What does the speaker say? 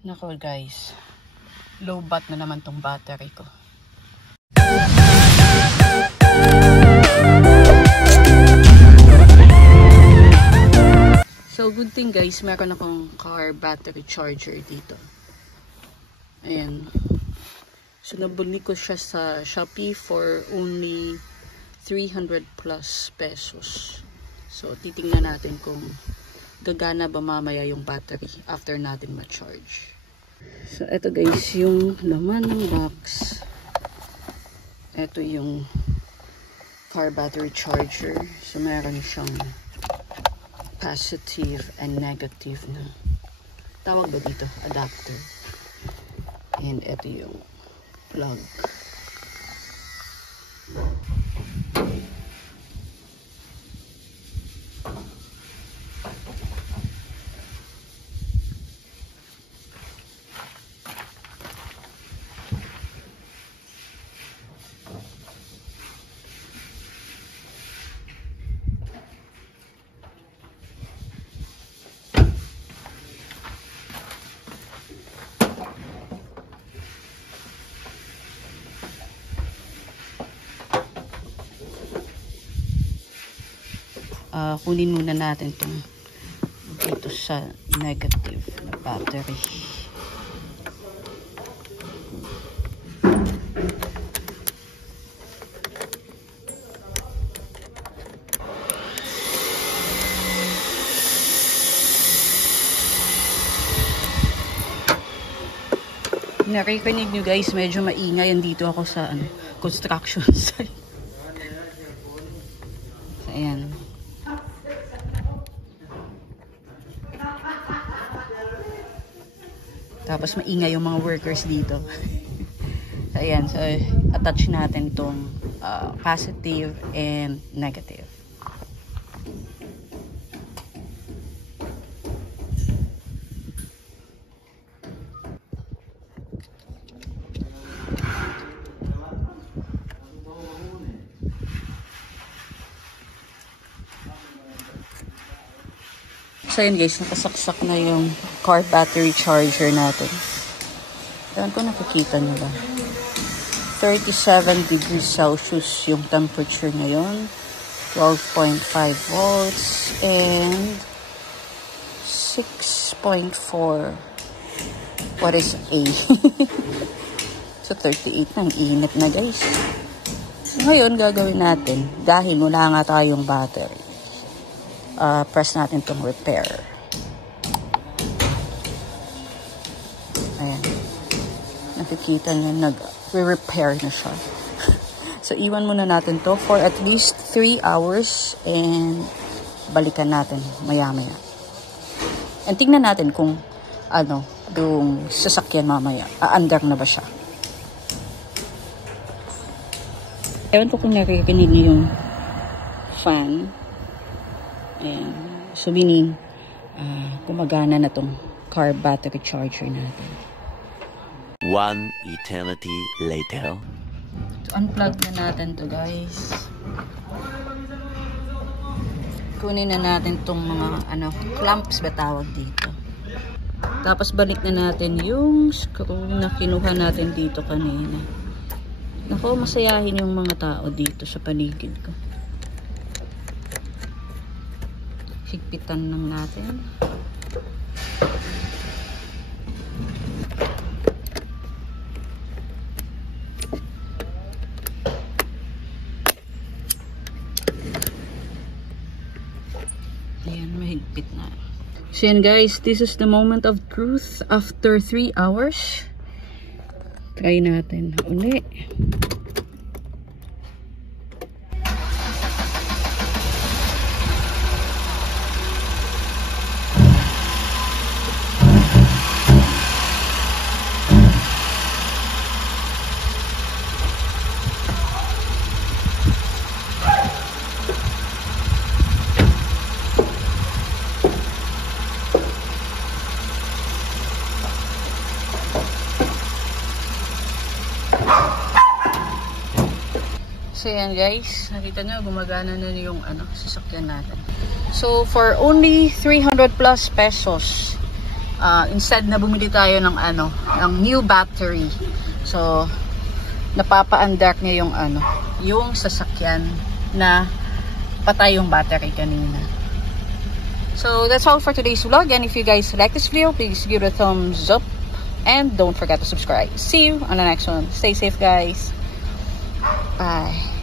Nako guys, low bat na naman tong battery ko. So good thing guys, meron akong car battery charger dito. Ayan. So nabili ko siya sa Shopee for only 300 plus pesos. So titingnan natin kung gagana ba mamaya yung battery after natin ma-charge. So eto guys yung laman ng box. Eto yung car battery charger. So meron siyang positive and negative na tawag ba dito? Adapter. And eto yung plug. Kunin muna natin itong dito sa negative na battery. Narinig nyo guys, medyo maingay. Andito ako sa construction site. So, ayan. Tapos maingay yung mga workers dito. So, ayan. So, attach natin itong positive and negative. So yun guys, nakasaksak na yung car battery charger natin. Ewan ko nakikita nyo ba? 37 degrees Celsius yung temperature ngayon. 12.5 volts and 6.4. What is A? So 38 nang init na guys. So, ngayon gagawin natin, dahil wala nga tayong battery. Press natin itong repair. Ayan. Nakikita nyo, nag-repair na siya. So, iwan muna natin to for at least 3 hours and balikan natin maya-maya. And tingnan natin kung yung sasakyan mamaya. Aandar na ba siya? Ewan ko kung narinig niyo yung fan. Ayan. So, meaning, gumagana na tong car battery charger natin. One eternity later. So, unplug na natin to guys. Kunin na natin tong mga, clamps ba tawag dito. Tapos, balik na natin yung screw na kinuha natin dito kanina. Naku, masayahin yung mga tao dito sa paligid ko. Higpitan lang natin. Ayan, mahigpit na. So yan guys, this is the moment of truth after 3 hours. Try natin uli. So yan guys, nakita nyo gumagana na yung sasakyan natin. So for only 300 plus pesos, instead na bumili tayo ng ng new battery. So, napapa-undock niya yung yung sasakyan na patay yung battery kanina. So, that's all for today's vlog. And if you guys like this video, please give it a thumbs up. And don't forget to subscribe. See you on the next one. Stay safe, guys. Bye.